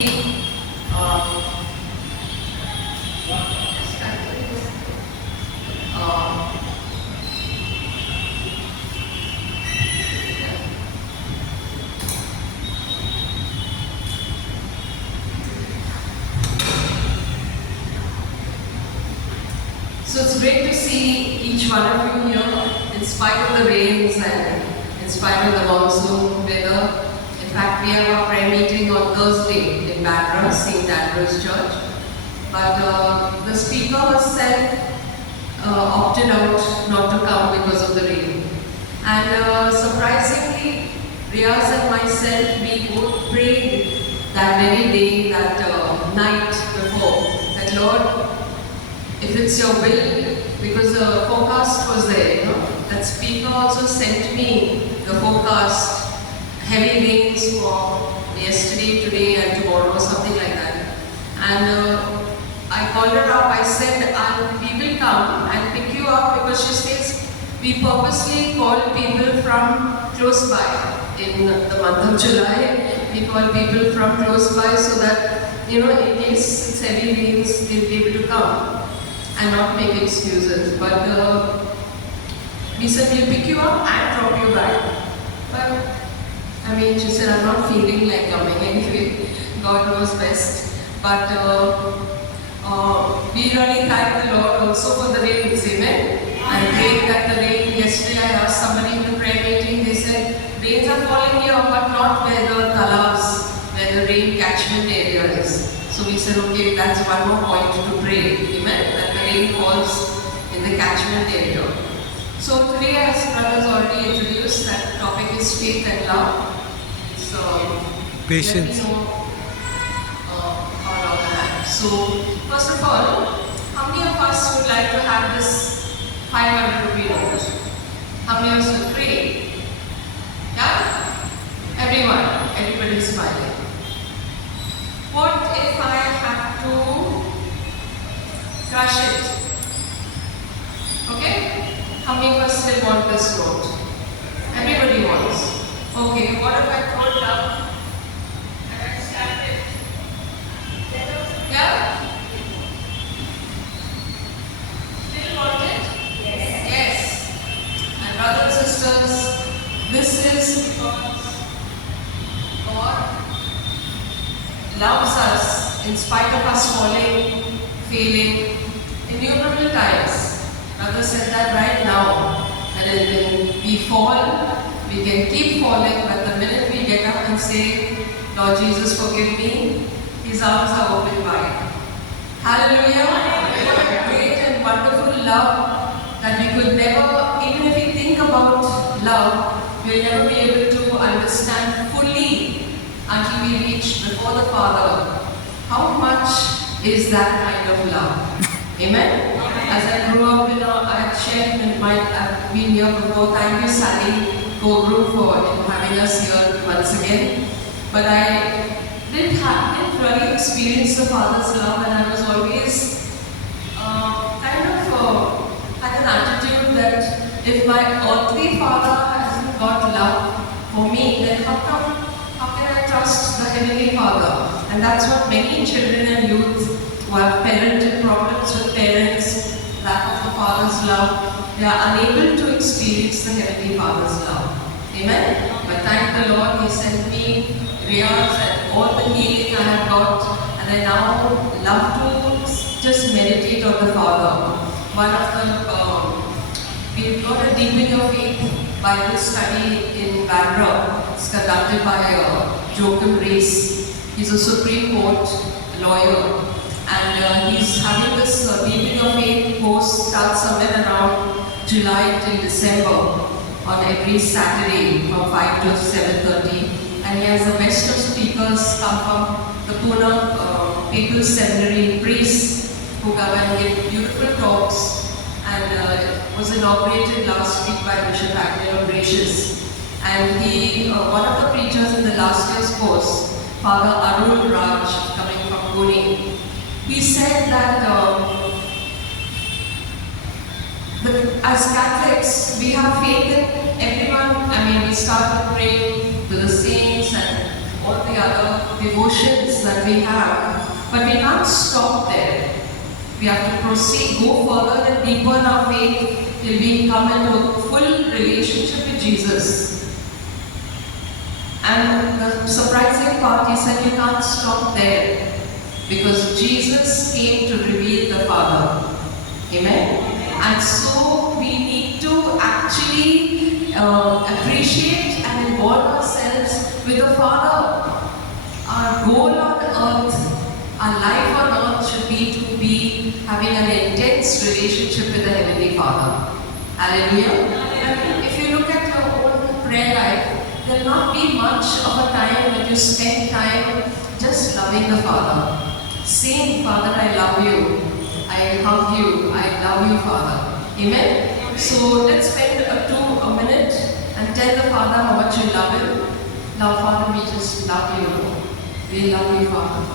Uh, uh, so it's great to see each one of you here, in spite of the rains and in spite of the monsoon weather. In fact, we have our prayer meeting on Thursday in Bandra, St. Andrew's Church. But the speaker herself opted out not to come because of the rain. And surprisingly, Riaz and myself, we both prayed that very day, that night before, that Lord, if it's your will, because the forecast was there, that speaker also sent me the forecast, heavy rains for yesterday, today and tomorrow or something like that. And I called her up, I said, we will come and pick you up, because she says, we purposely call people from close by. In the month of July, we call people from close by so that, in case it's heavy rains, they'll be able to come and not make excuses. But we said, we'll pick you up and drop you back. But, she said, I'm not feeling like coming anyway. God knows best. But we really thank the Lord also for the rains, amen? I prayed that the rain, yesterday I asked somebody in the prayer meeting, they said, rains are falling here, but not where the talabs, where the rain catchment area is. So we said, okay, that's one more point to pray, amen? That the rain falls in the catchment area. So today, as brothers already introduced, that the topic is faith and love. So Patience. Let me know how long I have. So first of all, how many of us would like to have this 500 rupee note? How many of us will pray? Yeah? Everyone. Everybody is smiling. What if I have to crush it? Okay? How many of us still want this note? Everybody wants. Okay, what if I throw it down and I stamp it? Yeah? Still want it? Yes. And brothers and sisters, this is because God loves us in spite of us falling, failing, innumerable times. Brother said that right now. And when we fall, we can keep falling, but the minute we get up and say, Lord Jesus, forgive me, His arms are open wide. Hallelujah! What a great and wonderful love that we could never, even if we think about love, we'll never be able to understand fully until we reach before the Father. How much is that kind of love? Amen? As I grew up, I had shared I've been here before. Thank you, Sally Group, for having us here once again. But I didn't really experience the Father's love, and I was always had an attitude that if my earthly father hasn't got love for me, then how can I trust the Heavenly Father? And that's what many children and youth who have parental problems with parents, lack of the Father's love, they are unable to experience the Heavenly Father's love. Amen? But thank the Lord, He sent me Riaz and all the healing I have got, and I now love to just meditate on the Father. One of the, we've got a Deepening of Faith Bible study in Bandra. It's conducted by Joachim Rees. He's a Supreme Court lawyer. And he's having this Deepening of Faith course start somewhere around July till December on every Saturday from 5 to 7:30. And he has the best of speakers come from the Pune People's Seminary priests who come and give beautiful talks. And it was inaugurated last week by Bishop Agnew Gracious. And he, one of the preachers in the last year's course, Father Arul Raj, coming from Pune, he said that as Catholics, we have faith in everyone. We start with praying to the saints and all the other devotions that we have. But we can't stop there. We have to proceed, go further and deeper in our faith till we come into a full relationship with Jesus. And the surprising part, he said you can't stop there because Jesus came to reveal the Father. Amen? And so we need to actually appreciate and involve ourselves with the Father. Our goal on earth, our life on earth should be to be having an intense relationship with the Heavenly Father. Hallelujah. And if you look at your own prayer life, there will not be much of a time when you spend time just loving the Father. Saying, Father, I love you. I hug you. I love you, Father. Amen? So let's spend a minute and tell the Father how much you love him. Now, Father, we just love you. We love you, Father.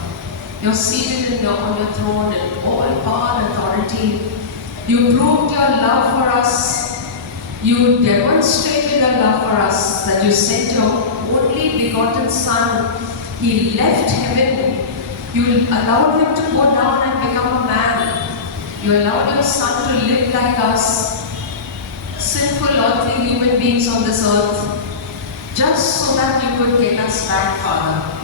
You're seated on your throne in all power and authority. You proved your love for us. You demonstrated your love for us, that you sent your only begotten Son. He left heaven. You allowed him to go down and become a man. You allowed your Son to live like us, sinful earthly human beings on this earth, just so that you could get us back, Father.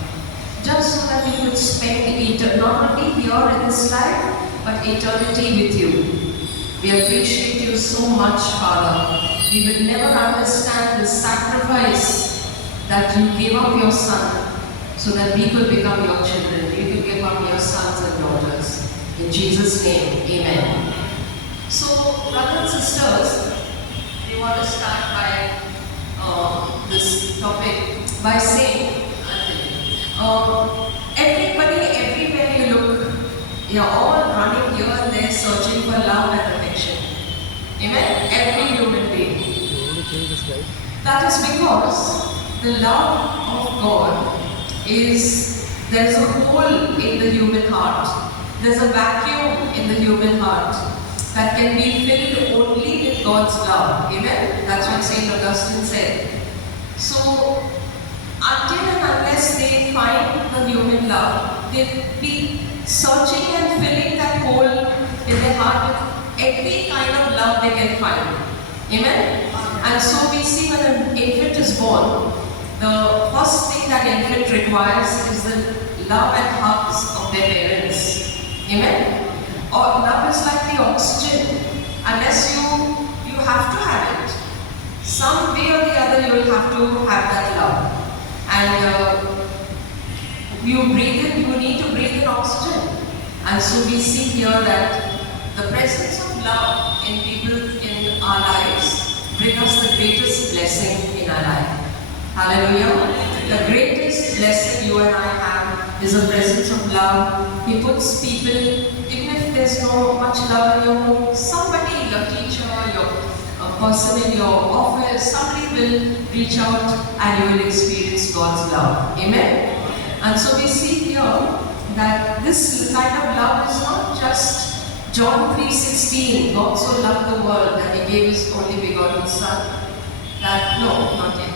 Just so that we could spend not only here in this life, but eternity with you. We appreciate you so much, Father. We will never understand the sacrifice that you gave up your Son so that we could become your children. We could give up your sons and daughters. In Jesus' name, amen. So, brothers and sisters, we want to start by this topic by saying, everybody, everywhere you look, you're all running here and there searching for love and affection. Amen? Every human being. That is because the love of God is, there's a hole in the human heart. There's a vacuum in the human heart that can be filled only with God's love. Amen? That's what St. Augustine said. So, until and unless they find the human love, they'll be searching and filling that hole in their heart with every kind of love they can find. Amen? And so we see when an infant is born, the first thing that infant requires is the love and hugs of their parents. Amen? Or love is like the oxygen. Unless you have to have it. Some way or the other you will have to have that love. And you breathe in, you need to breathe in oxygen. And so we see here that the presence of love in people in our lives bring us the greatest blessing in our life. Hallelujah. The greatest blessing you and I have is the presence of love. He puts people, even if there's no much love in your home, somebody, your teacher, a person in your office, somebody will reach out and you will experience God's love. Amen? And so we see here that this kind of love is not just John 3:16, God so loved the world that He gave His only begotten Son. That, no, not yet.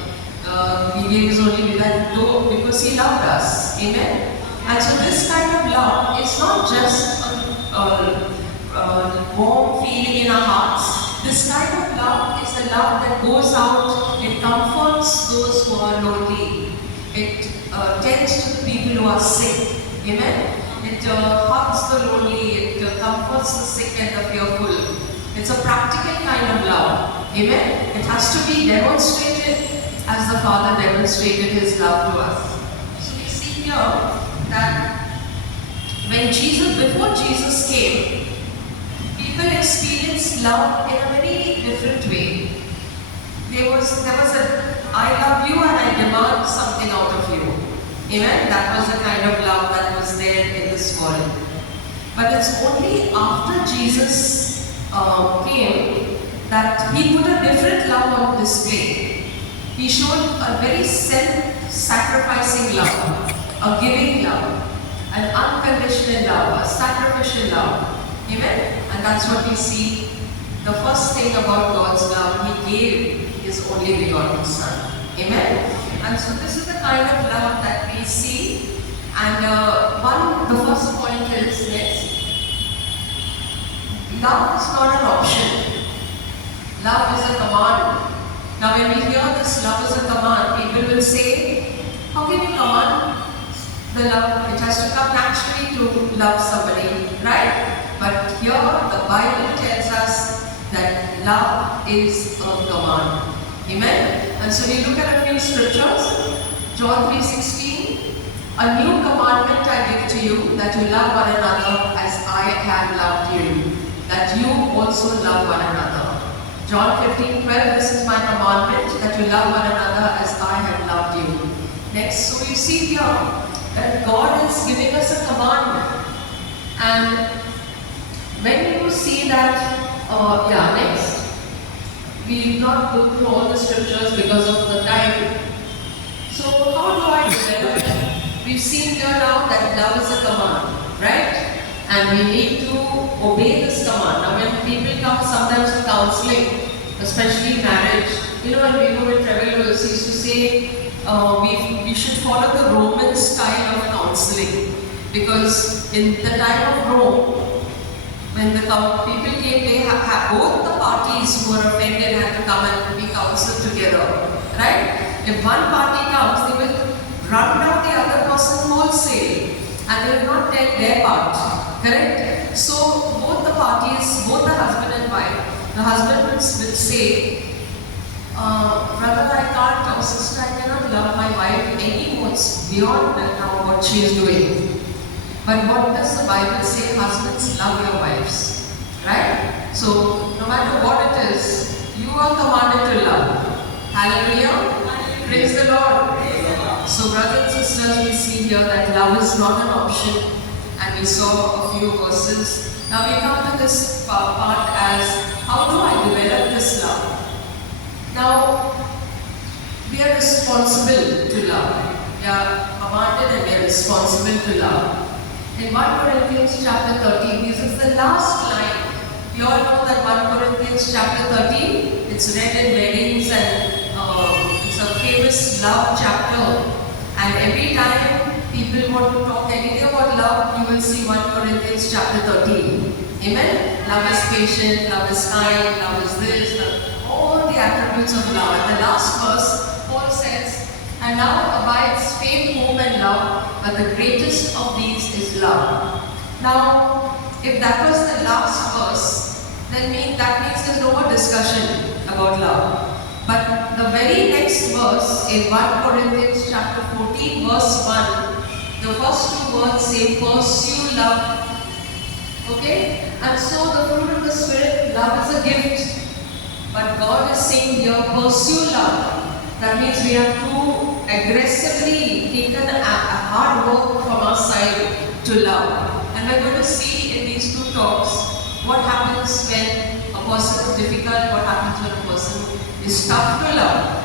He gave His only begotten Son because He loved us. Amen? And so this kind of love is not just a warm feeling in our hearts. This kind of love is a love that goes out, it comforts those who are lonely. It tends to the people who are sick. Amen? It hugs the lonely, it comforts the sick and the fearful. It's a practical kind of love. Amen? It has to be demonstrated as the Father demonstrated His love to us. So we see here that before Jesus came, people experienced love in a very different way. There was a, I love you and I demand something out of you. Amen? That was the kind of love that was there in this world. But it's only after Jesus came that He put a different love on display. He showed a very self-sacrificing love, a giving love, an unconditional love, a sacrificial love. Amen? And that's what we see. The first thing about God's love, He gave His only begotten Son. Amen? And so this is the kind of love that we see. And the first point is this: love is not an option. Love is a command. Now when we hear this love is a command, people will say, how can you command the love? It has to come naturally to love somebody, right? But here the Bible tells us that love is a command. Amen? And so we look at a few scriptures. John 3:16, a new commandment I give to you, that you love one another as I have loved you, that you also love one another. John 15:12, this is my commandment, that you love one another as I have loved you. Next, so you see here that God is giving us a commandment. And when you see that, next. We will not go through all the scriptures because of the time. So how do I develop it? We've seen here now that love is a command, right? And we need to obey this command. Now when people come sometimes to counseling, especially marriage, when we go with travel, we used to say we should follow the Roman style of counseling. Because in the time of Rome, when the people came, they have both the parties who were offended had to come and be counseled together, right? If one party comes, they will run down the other person wholesale, and they will not tell their part, correct? So both the parties, both the husband and wife, the husband will say, brother, I can't, or sister, I cannot love my wife anymore. It's beyond now what she is doing. But what does the Bible say? Husbands, love your wives. Right? So, no matter what it is, you are commanded to love. Hallelujah. Praise the Lord. So, brothers and sisters, we see here that love is not an option. And we saw a few verses. Now we come to this part as, how do I develop this love? Now, we are responsible to love. We are commanded and we are responsible to love. In 1 Corinthians chapter 13, this is the last line. You all know that 1 Corinthians chapter 13, it's read in weddings and it's a famous love chapter. And every time people want to talk anything about love, you will see 1 Corinthians chapter 13. Amen? Love is patient, love is kind, love is this, all the attributes of love. And the last verse, Paul says, and now abides faith, hope and love, but the greatest of these is love. Now, if that was the last verse, then that means there's no more discussion about love. But the very next verse in 1 Corinthians chapter 14 verse 1, the first two words say pursue love. Okay? And so the fruit of the Spirit, love is a gift. But God is saying here, pursue love. That means we have to aggressively take a hard work from our side to love. And we're going to see in these two talks what happens when a person is difficult, what happens when a person is tough to love.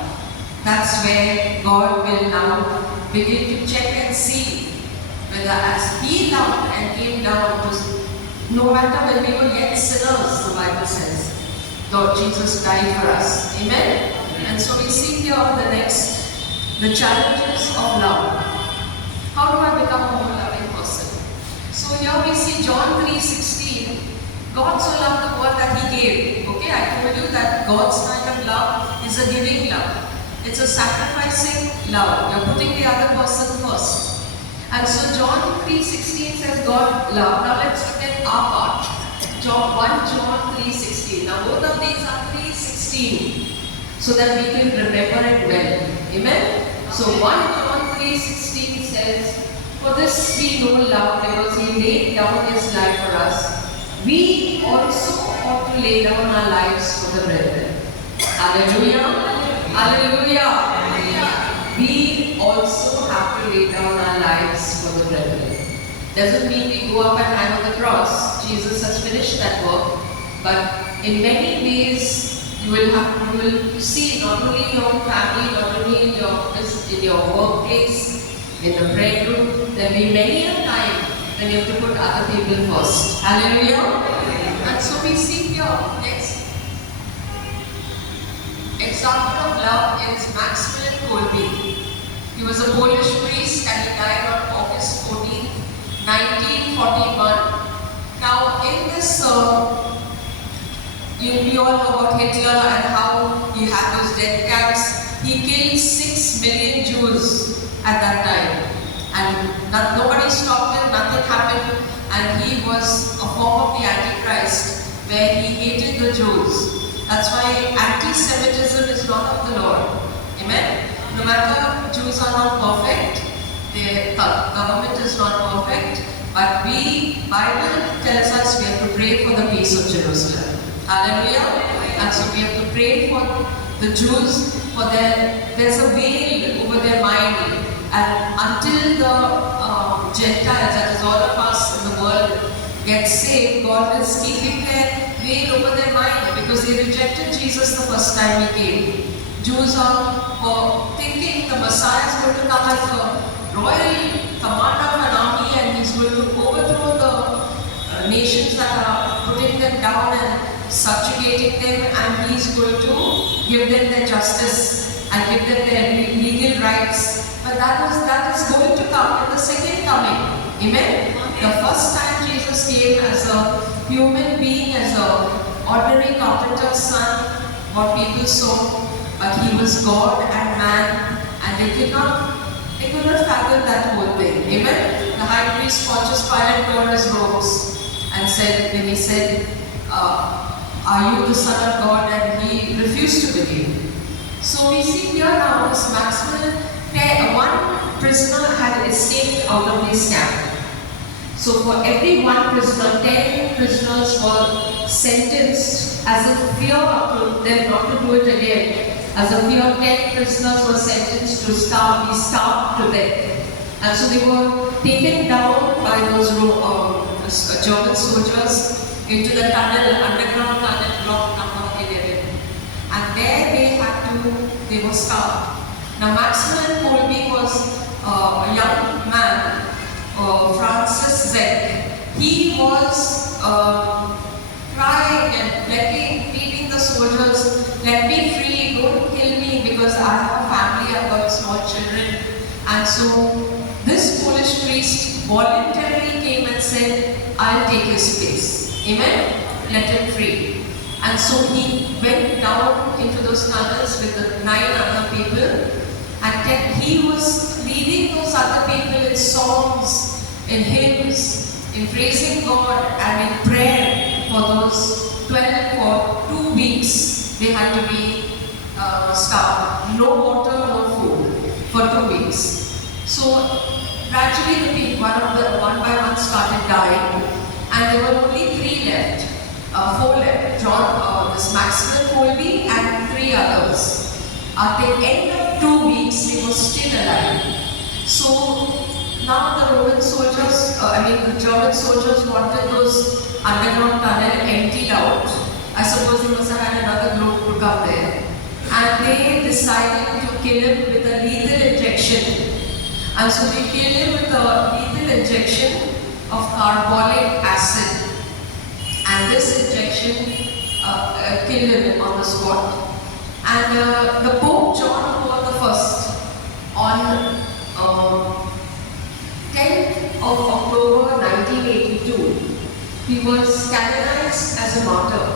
That's where God will now begin to check and see whether as He loved and came down to, no matter when we were yet sinners, the Bible says, Lord Jesus died for us. Amen? And so we see here the challenges of love. How do I become a more loving person? So here we see John 3:16. God so loved the world that He gave. Okay, I told you that God's kind of love is a giving love. It's a sacrificing love. You're putting the other person first. And so John 3:16 says God loved. Now let's look at our part. 1 John 3:16. Now both of these are 3:16. So that we can remember it well. Amen? So 1 John 3:16 says, for this we know love because He laid down His life for us. We also ought to lay down our lives for the brethren. Hallelujah! Hallelujah! We also have to lay down our lives for the brethren. Doesn't mean we go up and hang on the cross. Jesus has finished that work. But in many ways, you will see not only in your family, not only in your workplace, in the prayer group, there will be many a time when you have to put other people first. Hallelujah! And so we see here, next example of love is Maxwell Colby. He was a Polish priest and he died on August 14, 1941. Now in this, we all know about Hitler and how he had those death camps. He killed 6 million Jews at that time. And nobody stopped him, nothing happened. And he was a form of the Antichrist, where he hated the Jews. That's why anti-Semitism is not of the Lord. Amen? No matter Jews are not perfect, their government is not perfect, but Bible tells us we have to pray for the peace of Jerusalem. Hallelujah. And so we have to pray for the Jews, for there's a veil over their mind. And until the Gentiles, that is all of us in the world, get saved, God is keeping their veil over their mind because they rejected Jesus the first time he came. Jews are thinking the Messiah is going to come as a royal commander of an army and he's going to overthrow the nations that are putting them down and subjugating them, and he's going to give them their justice and give them their legal rights. But that is going to come in the second coming. Amen? The first time Jesus came as a human being, as an ordinary carpenter's son, what people saw, but he was God and man, and they could not fathom that whole thing. Amen? The high priest Pontius Pilate tore his robes and said, when he said, are you the Son of God? And he refused to believe. So we see here now this Maximilian, one prisoner had escaped out of this camp. So for every one prisoner, 10 prisoners were sentenced as a fear to them not to do it again. As a fear, 10 prisoners were sentenced to be starved to death. And so they were taken down by those German soldiers into the tunnel, underground tunnel, block number 11. And there they were starved. Now Maximilian Kolbe was a young man, Francis Zech. He was crying and pleading the soldiers, let me free, don't kill me because I have a family, I've got small children. And so this Polish priest voluntarily came and said, I'll take his place. Amen? Let him free. And so he went down into those tunnels with the 9 other people, and he was leading those other people in songs, in hymns, in praising God and in prayer for those 12 for 2 weeks. They had to be starved. No water, no food for 2 weeks. So gradually the people, one by one started dying, and there were only 3 left. 4 left. This Maximilian Kolbe and 3 others. At the end of 2 weeks, they were still alive. So now the German soldiers wanted those underground tunnel emptied out. I suppose they must have had another group to come there. And they decided to kill him with a lethal injection. And so they killed him with a lethal injection of carbolic acid. And this injection killed him on the spot. And the Pope John Paul I on 10th of October 1982, he was canonized as a martyr.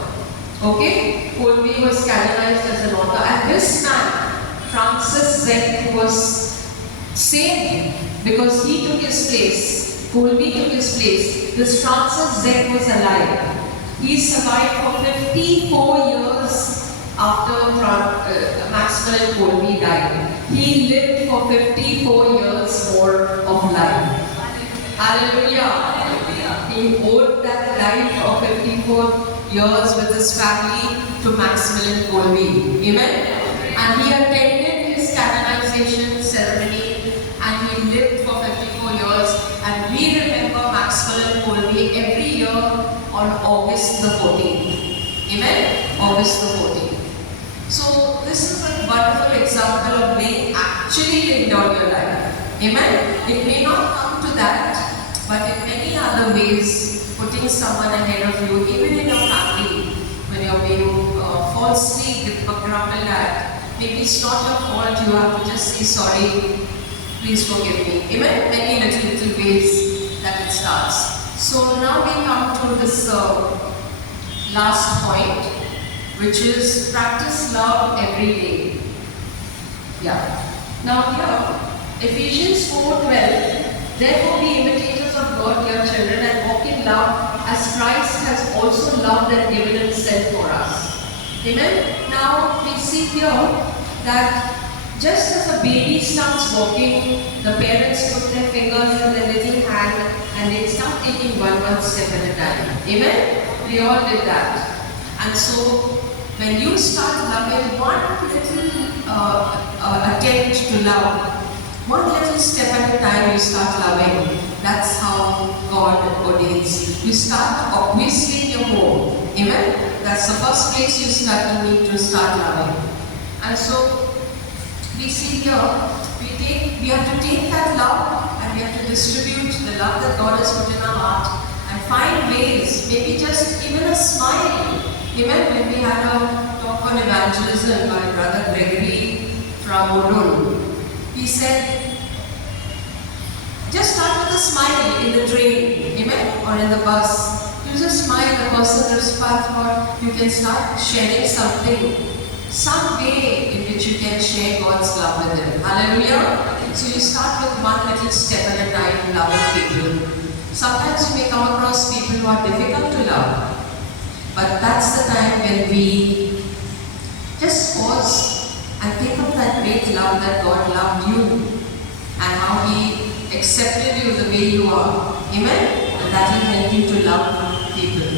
Okay? Kolbe was canonized as a martyr. And this man, Francis Zech, was saved because he took his place. Kolbe took his place. This Francis Zech was alive. He survived for 54 years after Maximilian Kolbe died. He lived for 54 years more of life. Hallelujah. He owed that life of 54 years with his family to Maximilian Kolbe. Amen? And he attended his canonization ceremony and he lived for 54 years. And we remember Maximilian Kolbe every year on August the 14th. Amen? August the 14th. So this is a wonderful example of being actually lived out your life. Amen? It may not come to that, but in many other ways, putting someone ahead of you, even in your family, when you're being falsely grumbled at, maybe it's not your fault, you have to just say sorry. Please forgive me. Amen? Many little ways that it starts. So now we come to this last point, which is practice love every day. Yeah. Now here, Ephesians 4:12, therefore be imitators of God, dear children, and walk in love as Christ has also loved and given himself for us. Amen? Now we see here that just as a baby starts walking, the parents put their fingers in their little hand and they start taking one step at a time. Amen? We all did that. And so, when you start loving one little attempt to love, one little step at a time you start loving. That's how God ordains. You start obviously in your home. Amen? That's the first place you need to start loving. And so, we see here, we have to take that love and we have to distribute the love that God has put in our heart and find ways, maybe just even a smile. Amen. When we had a talk on evangelism by Brother Gregory from Odun, he said, just start with a smile in the train, amen, or in the bus. You just smile, the person responds, or you can start sharing something. Some way in which you can share God's love with them. Hallelujah. So you start with one little step at a time loving people. Sometimes you may come across people who are difficult to love. But that's the time when we just pause and think of that great love that God loved you and how He accepted you the way you are. Amen? And that He helped you to love people.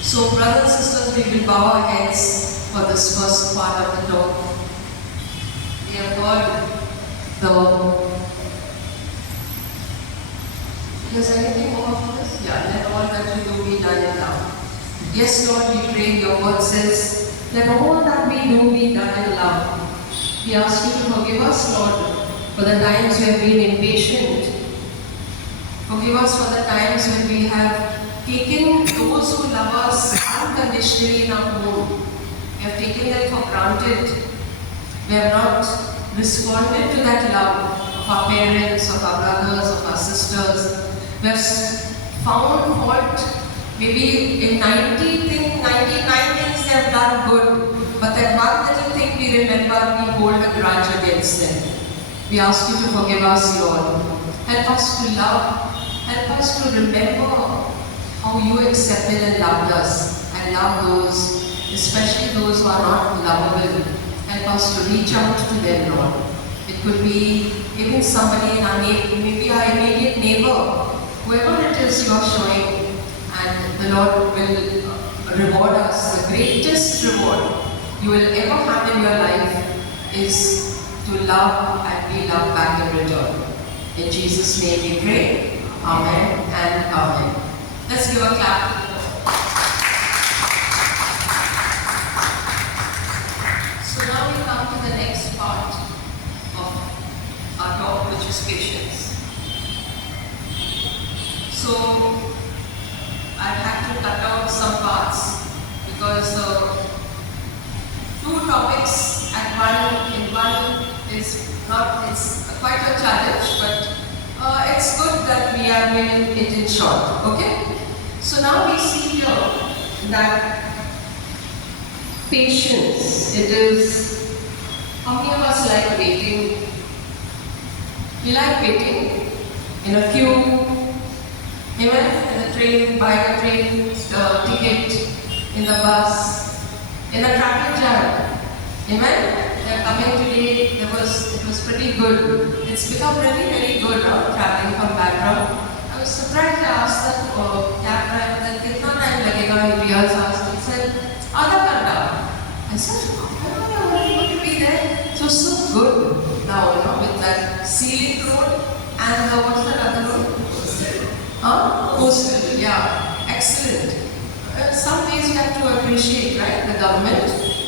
So brothers and sisters, we will bow our heads for this first part of the talk. We have heard Is there anything more for this? Yeah, let all that we do be done in love. Yes, Lord, we pray. Your word says, let all that we do be done in love. We ask you to forgive us, Lord, for the times we have been impatient. Forgive us for the times when we have taken those who love us unconditionally in our home. We have taken them for granted. We have not responded to that love of our parents, of our brothers, of our sisters. We have found fault. Maybe in 99 things they have done good, but that one little thing we remember, we hold a grudge against them. We ask you to forgive us, Lord. Help us to love. Help us to remember how you accepted and loved us, and love those, especially those who are not lovable. Help us to reach out to them, Lord. It could be even somebody in our maybe our immediate neighbor, whoever it is you are showing, and the Lord will reward us. The greatest reward you will ever have in your life is to love and be loved back in return. In Jesus' name we pray. Amen and amen. Let's give a clap. So now we come to the next part of our talk, which is patience. So I've had to cut out some parts because two topics in one is not, it's quite a challenge, but it's good that we are doing it in short, okay? So now we see here that patience, it is, how many of us like waiting? We like waiting in a queue, amen? In the train, buying a train ticket, in the bus, in a traffic jam, amen? They are coming today, it was pretty good. It's become really very good, traveling from background. I was surprised. I asked the cab driver that kitna time lagega. He asked. He said, "Adha ghanta." I said, "I don't know what going to be there." So good now, with that scenic road and what's that other road? Coastal. Yeah, excellent. Some ways we have to appreciate, right, the government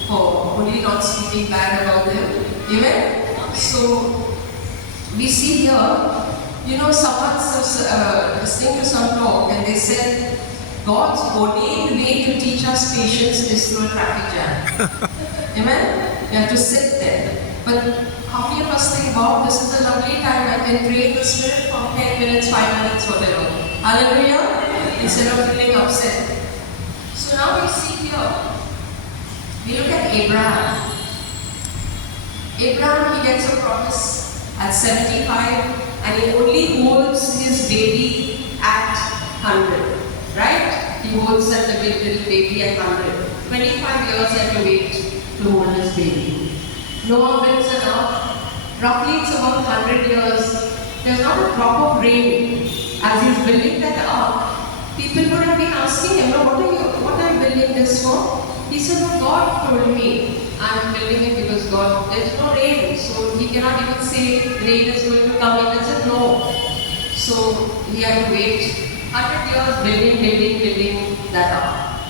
for only not speaking bad about them. Amen? So, we see here, someone was listening to some talk and they said, God's ordained way to teach us patience is through a traffic jam. Amen? You have to sit there. But how many of us think, wow, this is a lovely time, I can pray in the Spirit for 10 minutes, 5 minutes, whatever. Hallelujah. Instead of feeling upset. So now we see here, we look at Abraham. Abraham, he gets a promise at 75 and he only holds his baby at 100. Right? He holds that little baby at 100. 25 years he had to wait to hold his baby. Noah builds an ark. Roughly it's about 100 years. There's not a drop of rain. As he's building that ark, people would have been asking him, what are you building this for? He said, no, God told me I'm building it because God, there's no rain. So he cannot even say rain is going to come in. He said, no. So he had to wait 100 years building that ark.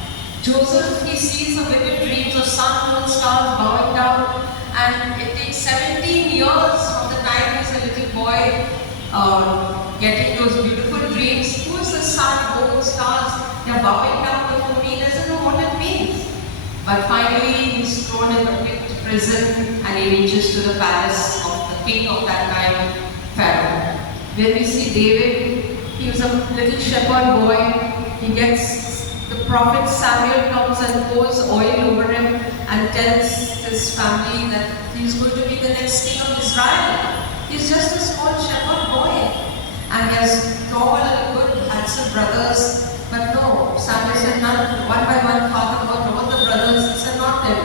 Joseph, he sees a vivid dreams of sun, moon, stars bowing down, and it takes 17 years from the time he's a little boy getting those beautiful dreams. Who is the sun, moon, stars? They're bowing down before me. He doesn't know what it means. But finally, he's thrown in the pit prison and he reaches to the palace of the king of that time, Pharaoh. Where we see David, he was a little shepherd boy. He gets the prophet Samuel comes and pours oil over him and tells his family that he's going to be the next king of Israel. He's just a small shepherd boy. And he has tall, good, handsome brothers. But no, Samuel said, none, one by one, Father God, all the brothers. He said, not him,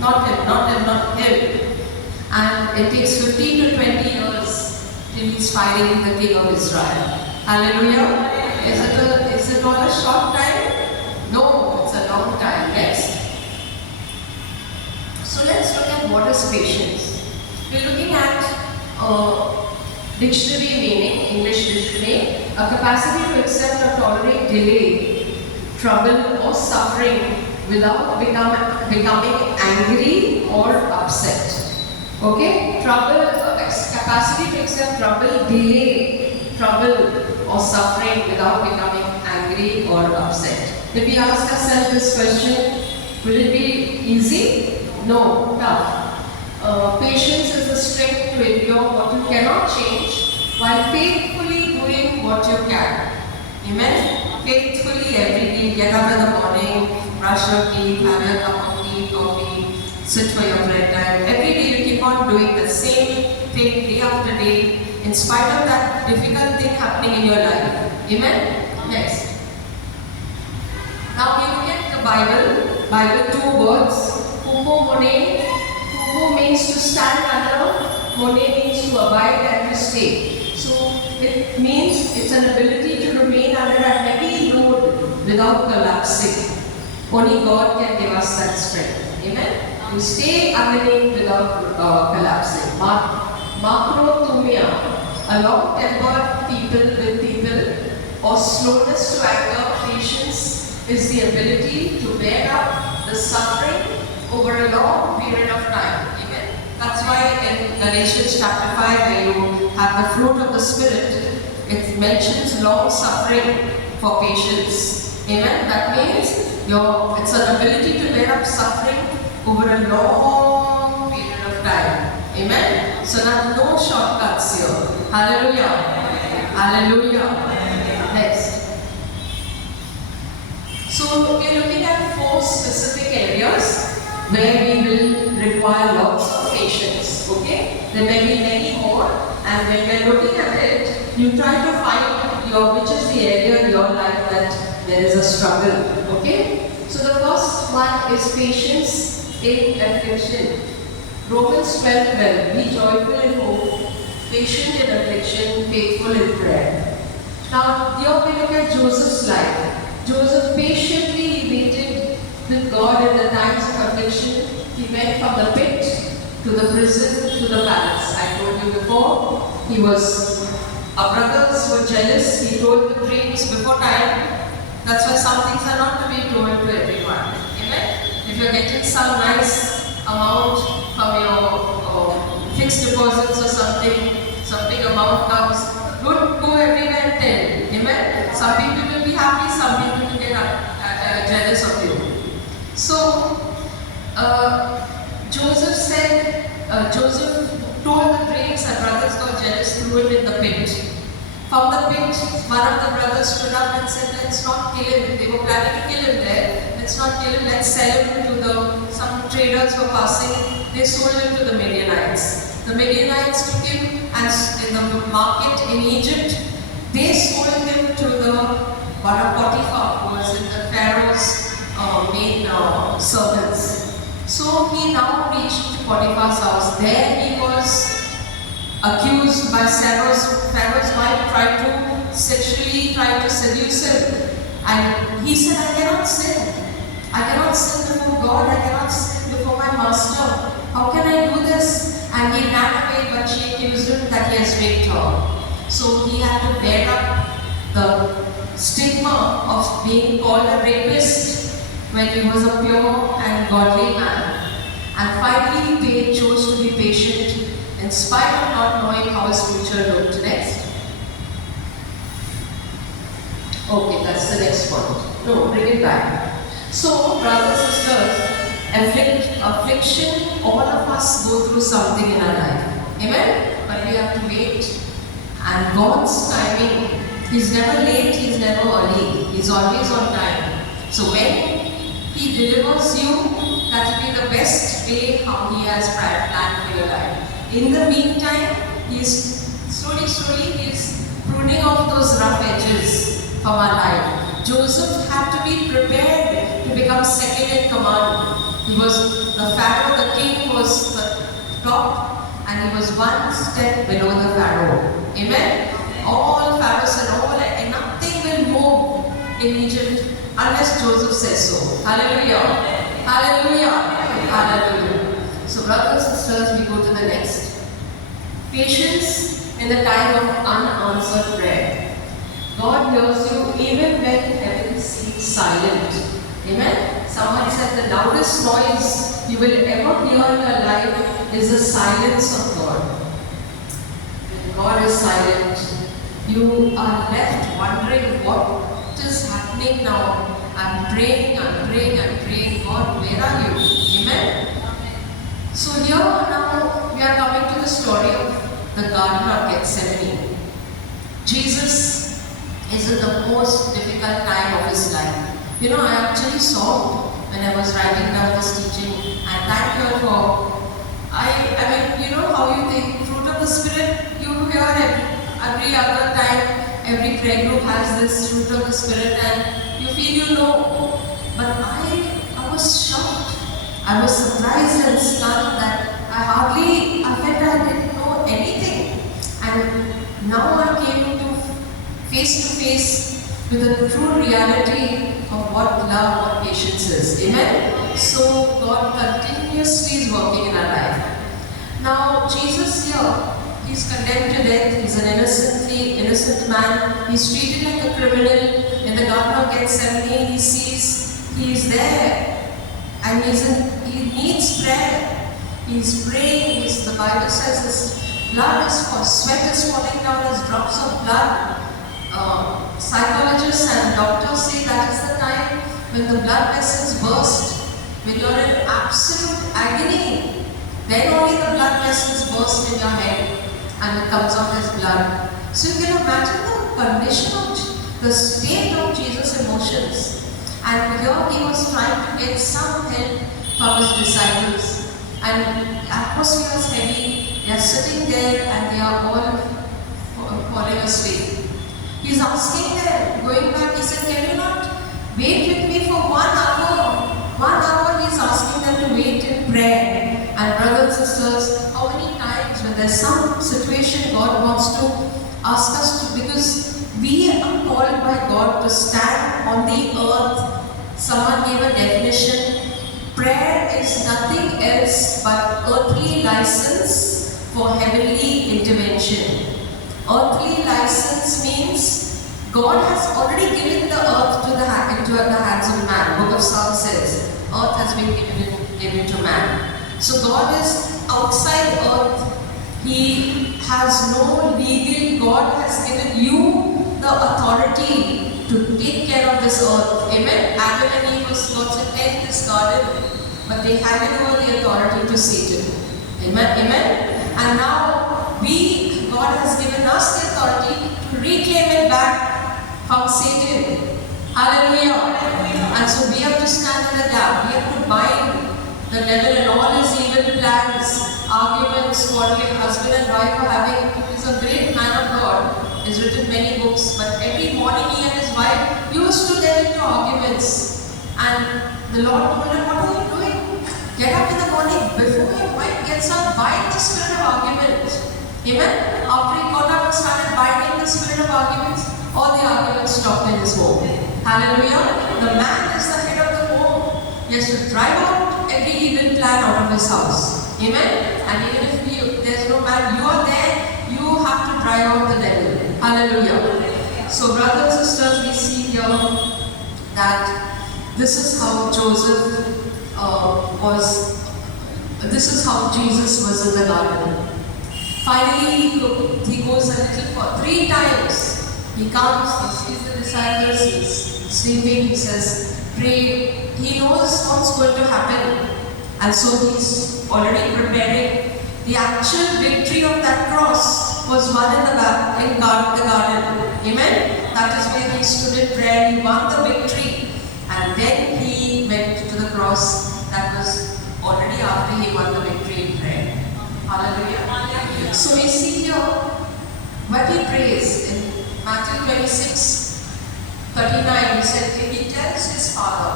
not him, not him, not him. And it takes 15 to 20 years till he's fighting the king of Israel. Hallelujah. Is it all a short time? No, it's a long time. Next. So let's look at what is patience. We're looking at dictionary meaning, English dictionary, a capacity to accept or tolerate delay, trouble or suffering without becoming angry or upset. Okay? Trouble, capacity to accept trouble, delay, trouble or suffering without becoming angry or upset. If we ask ourselves this question, will it be easy? No, tough. Patience is the strength to endure what you cannot change while faithfully doing what you can. Amen? Faithfully every day, get up in the morning, brush your teeth, have your cup of tea, coffee, sit for your bread time. Every day you keep on doing the same thing day after day in spite of that difficult thing happening in your life. Amen? Next. Now we look at the Bible. Bible, two words. Hupomone. Hupo means to stand under. Mone means to abide and to stay. So it means it's an ability to remain under a heavy load without collapsing. Only God can give us that strength. Amen? To stay underneath without collapsing. Macrothumia. A long-tempered people with people or slowness to anger, patience is the ability to bear up the suffering over a long period of time. Amen. That's why in Galatians chapter 5, where you have the fruit of the Spirit, it mentions long suffering for patience. Amen. That means it's an ability to bear up suffering over a long period of time. Amen. So there are no shortcuts here. Hallelujah. Hallelujah. Next. So we are looking at 4 specific areas where we will require lots of patience. Okay? There may be many more, and when we are looking at it, you try to find which is the area in your life that there is a struggle. Okay? So the first one is patience in affliction. Romans 12:12. Be joyful in hope, patient in affliction, faithful in prayer. Now here we look at Joseph's life. Joseph patiently waited with God in the times of affliction. He went from the pit to the prison to the palace. I told you before, our brothers were jealous. He told the dreams before time. That's why some things are not to be told to everyone. Amen? If you're getting some nice amount from your fixed deposits or some big amount comes, don't go everywhere and tell. Amen? Some people will be happy, some people will get jealous of you. So, Joseph told the dreams, and brothers got jealous, threw him in the pit. From the pit, one of the brothers stood up and said, let's not kill him. They were planning to kill him there. Let's not kill him, let's sell him to some traders were passing. They sold him to the Midianites. The Midianites took him as in the market in Egypt. They sold him to one of Potiphar, who was in the Pharaoh's main servants. So he now reached Potiphar's house. There he was accused by Pharaoh's wife, tried to seduce him. And he said, I cannot sin. I cannot sin before God. I cannot sin before my master. How can I do this? And he ran away, but she accused him that he has raped her. So he had to bear up the stigma of being called a rapist when he was a pure and godly man. And finally, they chose to be patient in spite of not knowing how his future looked. Next. Okay, that's the next point. No, bring it back. So, brothers and sisters, affliction, all of us go through something in our life. Amen? But we have to wait. And God's timing, He's never late, He's never early. He's always on time. So when He delivers you, that will be the best way how He has planned for your life. In the meantime, He's slowly He's pruning off those rough edges from our life. Joseph had to be prepared to become second in command. He was the Pharaoh, the king was the top, and he was one step below the Pharaoh. Amen? All Pharaohs and nothing will move in Egypt unless Joseph says so. Hallelujah! Hallelujah! Hallelujah! So brothers and sisters, we go to the next. Patience in the time of unanswered prayer. God hears you even when heaven seems silent. Amen? Someone said the loudest noise you will ever hear in your life is the silence of God. When God is silent, you are left wondering what is happening now. I'm praying. God, where are you? Amen? So here now we are coming to the story of the Garden of Gethsemane. Jesus is in the most difficult time of his life. You know, I actually saw when I was writing down this teaching, and thank you for, I mean, you know how you think, fruit of the Spirit, you hear it every other time, every prayer group has this fruit of the Spirit, and you feel you know. But I was shocked. I was surprised and stunned that I felt I didn't know anything. And now I came to face with the true reality of what love, what patience is. Amen? So God continuously is working in our life. Now Jesus here, He's condemned to death. He's an innocent man. He's treated like a criminal. In the Garden of Gethsemane, he sees he is there, and he needs prayer. He's praying. The Bible says his blood is sweat is falling down as drops of blood. Psychologists and doctors say that is the time when the blood vessels burst, when you're in absolute agony. Then only the blood vessels burst in your head and it comes out as blood. So you can imagine the condition of the state of Jesus' emotions. And here he was trying to get some help from his disciples. And the atmosphere is heavy. They are sitting there and they are all falling asleep. He's asking them, going back, he said, can you not wait with me for 1 hour? 1 hour he's asking them to wait in prayer. And brothers and sisters, how many times when there's some situation God wants to ask us to, because we are called by God to stand on the earth. Someone gave a definition. Prayer is nothing else but earthly license for heavenly intervention. Earthly license means God has already given the earth into the hands of man. Book of Psalms says, earth has been given to man. So God is outside earth. He has no legal, God has given you the authority to take care of this earth. Amen? Adam and Eve was God said, take this garden, but they handed over the authority to Satan. Amen? Amen? And now God has given us the authority to reclaim it back from Satan. Hallelujah. And so we have to stand in the gap. We have to bind the devil and all his evil plans, arguments, quarreling, husband and wife are having. He is a great man of God. He's written many books, but every morning he and his wife used to get into arguments. And the Lord told him, what are you doing? Get up in the morning before your wife gets up, bind the spirit of argument. Amen? After he got up and started binding the spirit of arguments, all the arguments stopped in his home. Hallelujah. The man is the head of the home. He has to drive out every evil plan out of his house. Amen? And even if there's no man, you are there, you have to drive out the devil. Hallelujah. So brothers and sisters, we see here that this is how Joseph this is how Jesus was in the garden. Finally, he goes a little for 3 times. He comes, he sees the disciples, he's sleeping, he says, pray. He knows what's going to happen. And so he's already preparing. The actual victory of that cross was won in the garden. Amen? That is where he stood in prayer. He won the victory. And then he went to the cross. That was already after he won the victory in prayer. Hallelujah. So we see here what he prays in Matthew 26:39. He said, he tells his father,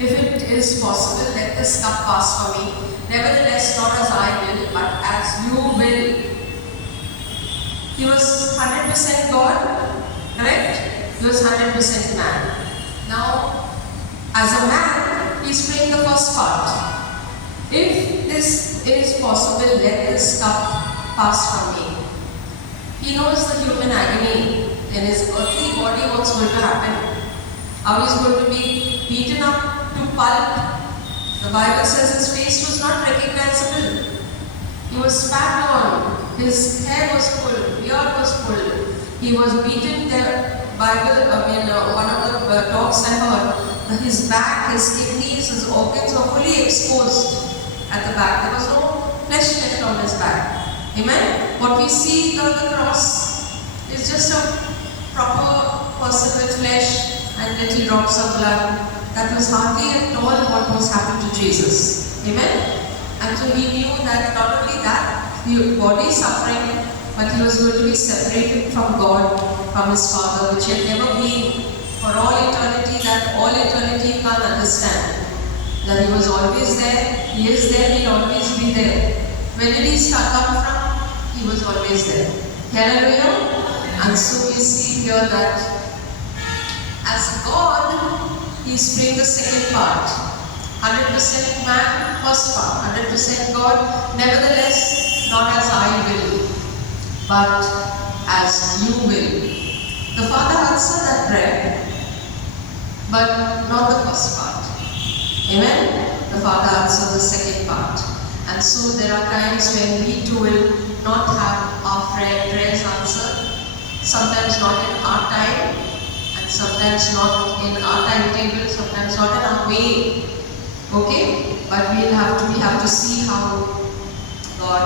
if it is possible, let this cup pass for me. Nevertheless, not as I will, but as you will. He was 100% God, correct? He was 100% man. Now, as a man, he's praying the first part. If this is possible, let this cup pass from me. He knows the human agony in his earthly body, what's going to happen. How he's going to be beaten up to pulp. The Bible says his face was not recognizable. He was spat on. His hair was pulled. Beard was pulled. He was beaten. The Bible, one of the talks I heard, his back, his kidneys, his organs were fully exposed at the back. There was no flesh left on his back. Amen? What we see on the cross is just a proper person with flesh and little drops of blood. That was hardly at all what was happening to Jesus. Amen? And so he knew that not only that, the body suffering, but he was going to be separated from God, from his Father, which he had never been for all eternity, that all eternity can't understand. That he was always there, he is there, he'll always be there. Where did he come from? He was always there. Hallelujah? And so we see here that as God, he's praying the second part. 100% man, first part. 100% God. Nevertheless, not as I will, but as you will. The Father answered that prayer, but not the first part. Amen? The Father answered the second part. And so there are times when we too will not have our prayers answered. Sometimes not in our time, and sometimes not in our timetable, sometimes not in our way. Okay? But we have to see how God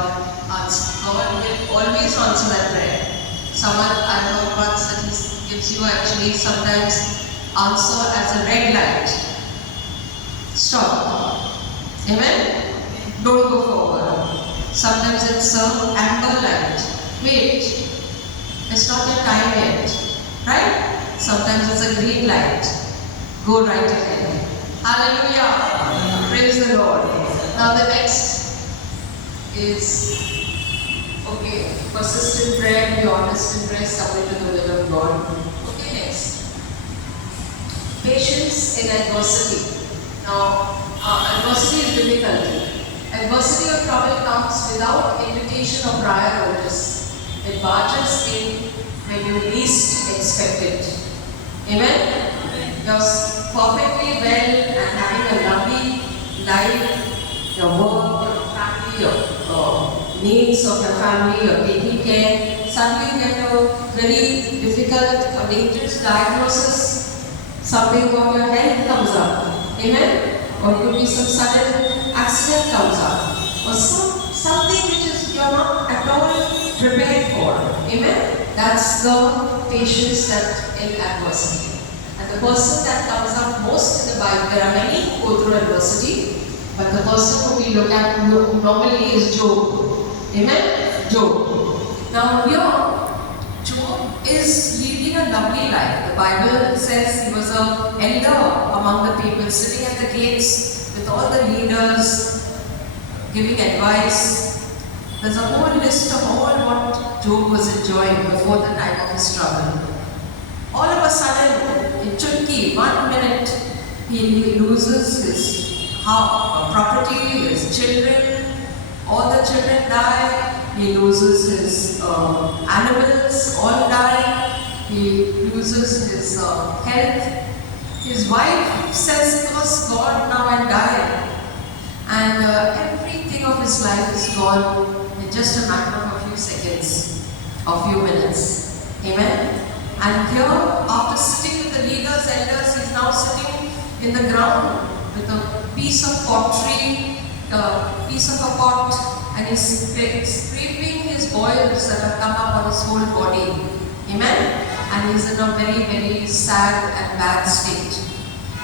answers. God will always answer that prayer. Someone I heard once that he gives you actually sometimes answer as a red light. Stop. Amen? Don't go forward. Sometimes it's an amber light. Wait. It's not your time yet. Right? Sometimes it's a green light. Go right ahead. Hallelujah. Praise the Lord. Now the next is, okay, persistent prayer, be honest in prayer, submit to the will of God. Okay, next. Patience in adversity. Now, adversity is difficulty. Adversity or trouble comes without invitation or prior notice. It barges in when you least expect it. Amen? You're perfectly well and having a lovely life, your work, your family, your needs of your family, you're taking care. Suddenly you get a very difficult or dangerous diagnosis. Something about your health comes up. Amen? Or it could be some sudden accident comes up. Or something which is you are not at all prepared for. Amen? That's the patience that in adversity. And the person that comes up most in the Bible, there are many who go through adversity, but the person who we look at normally is Job. Amen? Job. Now here, Job is leading a lovely life. The Bible says he was an elder among the people, sitting at the gates with all the leaders, giving advice. There's a whole list of all what Job was enjoying before the time of his trouble. All of a sudden, in chutki, 1 minute, he loses his property, his children, all the children die. He loses his animals, all die. He loses his health. His wife says, "Curse God now and die." And everything of his life is gone in just a matter of a few seconds, a few minutes. Amen? And here, after sitting with the leaders, elders, he's now sitting in the ground with a piece of pottery, a piece of a pot, and he's scraping his boils that have come up on his whole body. Amen? And he's in a very, very sad and bad state.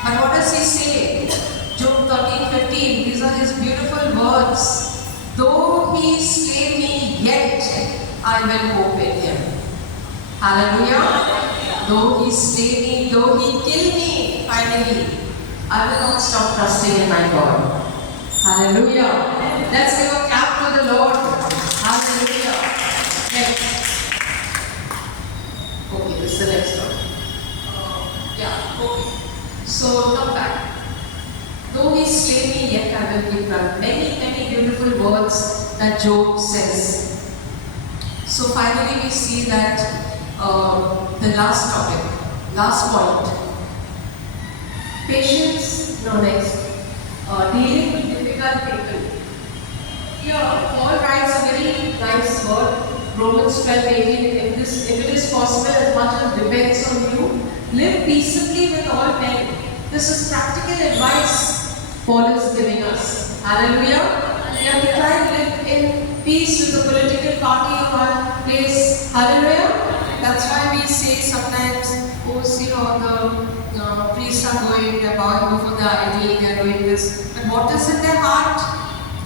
But what does he say? Job 13:15, these are his beautiful words. Though he slay me, yet I will hope in him. Hallelujah. Though he slay me, though he kill me, finally, I will not stop trusting in my God. Hallelujah. Let's give a clap to the Lord. Hallelujah. Next. Okay, this is the next one. Okay. So come back. Though he slay me, yet I will give him. Many, many beautiful words that Job says. So finally we see that the last topic, last point. Patience, next. Dealing with difficult people. Here, Paul writes a very nice word, Romans 12:18. If it is possible, as much as depends on you, live peaceably with all men. This is practical advice Paul is giving us. Hallelujah. We have to try and live in peace with the political party of our place. Hallelujah. That's why we say sometimes, oh, see how the priests are going, they're bowing before the idol, they're doing this. But what is in their heart?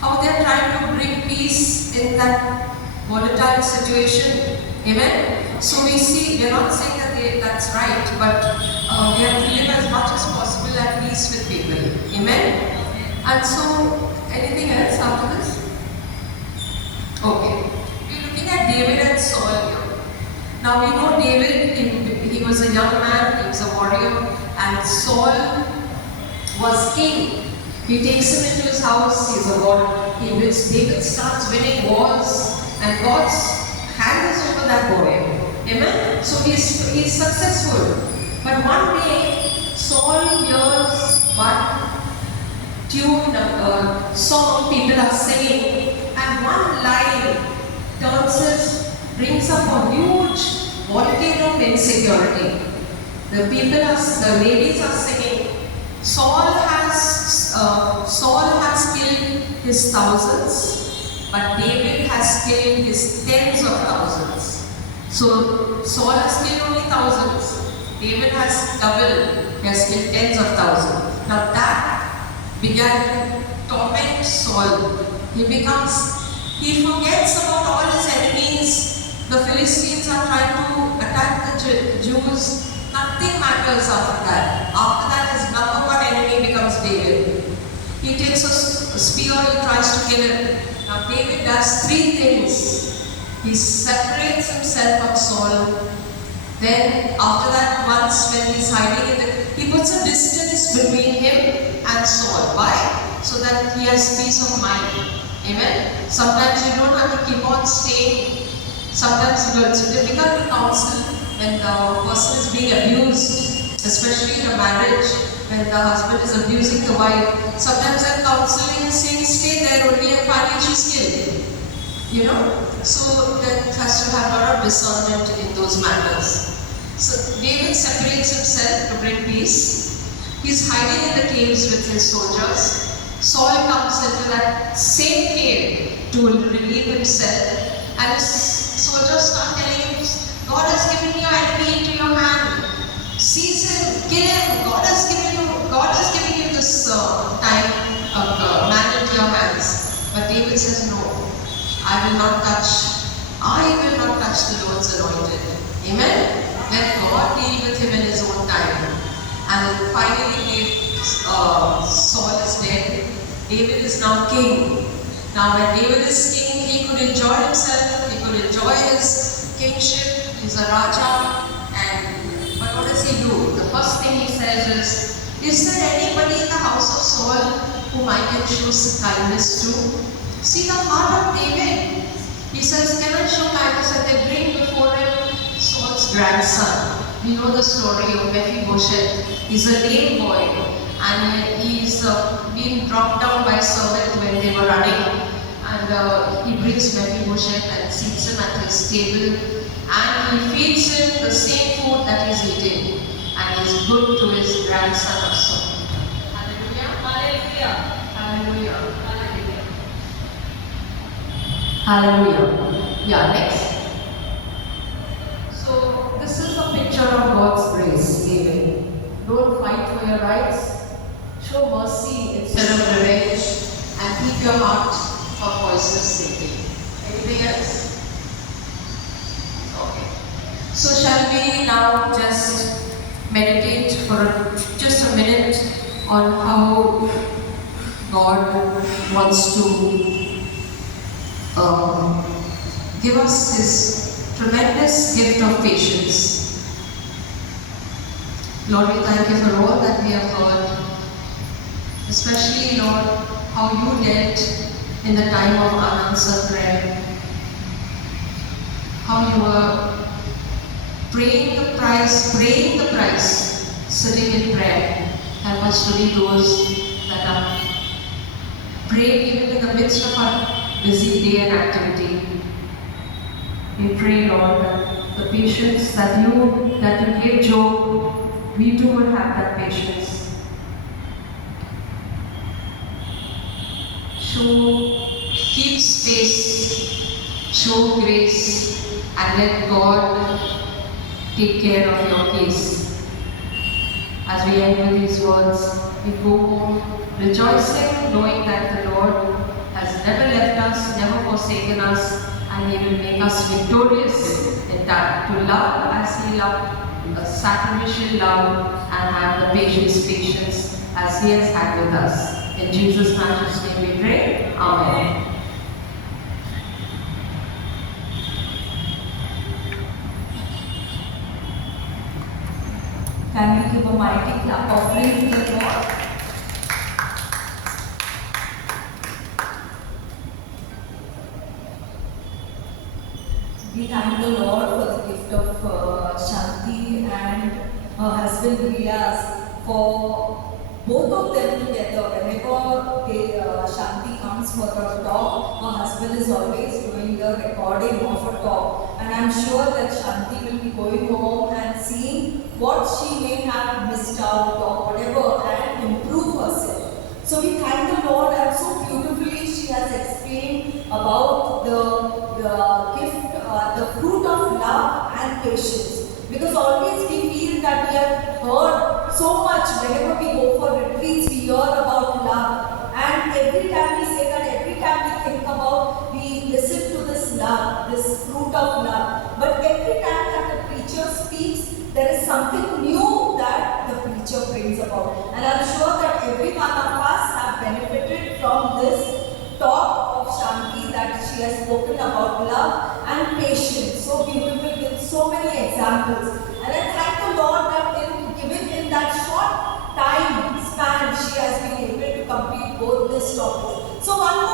How they're trying to bring peace in that volatile situation. Amen? So we see, we're not saying that that's right, but we have to live as much as possible at peace with people. Amen? And so, anything else after this? Okay. We're looking at David and Saul here. Now we know David, he was a young man, he was a warrior, and Saul was king. He takes him into his house, he's a god. David starts winning wars, and God's hand is over that boy. Amen? So he's successful. But one day, Saul hears one tune, song people are singing, and one line brings up a huge volcano of insecurity. The ladies are singing. Saul has killed his thousands, but David has killed his tens of thousands. So Saul has killed only thousands. David has doubled. He has killed tens of thousands. Now that began to torment Saul. He forgets about all his enemies. The Philistines are trying to attack the Jews. Nothing matters after that. After that, his number one enemy becomes David. He takes a spear, he tries to kill him. Now David does three things. He separates himself from Saul. Then after that, once when he's hiding he puts a distance between him and Saul. Why? So that he has peace of mind. Amen? Sometimes you don't have to keep on staying. Sometimes it's difficult to counsel when the person is being abused, especially in a marriage, when the husband is abusing the wife. Sometimes I'm counseling and saying, stay there only, and finally she's killed. So that has to have a lot of discernment in those matters. So David separates himself to bring peace. He's hiding in the caves with his soldiers. Saul comes into that same cave to relieve himself. And his soldiers start telling him, God has given your enemy into your hand. Seize him, kill him. God has given you this man into your hands. But David says, no, I will not touch the Lord's anointed. Amen? Let God deal with him in his own time. And finally, Saul is dead. David is now king. Now when David is king, he could enjoy himself, he could enjoy his kingship, he's a Raja. But what does he do? The first thing he says is there anybody in the house of Saul whom I can show kindness to? See the heart of David. He says, can I show kindness? And they bring before him Saul's grandson. We know the story of Mephibosheth. He's a lame boy and he's been dropped down by a servant when they were running. And he brings Mephibosheth and seats him at his table. And he feeds him the same food that he's eating. And he's good to his grandson also. Hallelujah. Hallelujah. Hallelujah. Hallelujah. Yeah, next. So, this is a picture of God's grace given. Don't fight for your rights. Show mercy instead of revenge. And keep your heart from poisonous thinking. Anything else? Okay. So, shall we now just meditate for just a minute on how God wants to give us His tremendous gift of patience. Lord, we thank you for all that we have heard, especially, Lord, how you dealt in the time of unanswered prayer, how you were paying the price, sitting in prayer. Help us to be those that are praying even in the midst of our busy day and activity. We pray, Lord, that the patience that you gave Job, we too will have that patience. Keep space, show grace, and let God take care of your case. As we end with these words, we go home rejoicing, knowing that the Lord has never left us, never forsaken us, and He will make us victorious in that to love as He loved, a sacrificial love, and have the patience as He has had with us. In Jesus' matchless name we pray. Amen. Can we give a mighty clap offering to the Lord? We thank the Lord for the gift of Shanti and her husband Riaz, for both of them together. Whenever Shanti comes for a talk, her husband is always doing the recording of a talk. And I'm sure that Shanti will be going home and seeing what she may have missed out or whatever and improve herself. So we thank the Lord, and so beautifully she has explained about the gift, the fruit of love and patience. Because always we feel that we have heard so much. Whenever we go for retreats, we hear about love. And every time we say that, every time we think about, we listen to this love, this fruit of love. But every time that the preacher speaks, there is something new that the preacher brings about. And I'm sure that every one of us have benefited from this talk of Shanti, that she has spoken about love and patience. So beautiful, with so many examples. And I thank the Lord that given in that short time span, she has been able to complete both these topics. So one more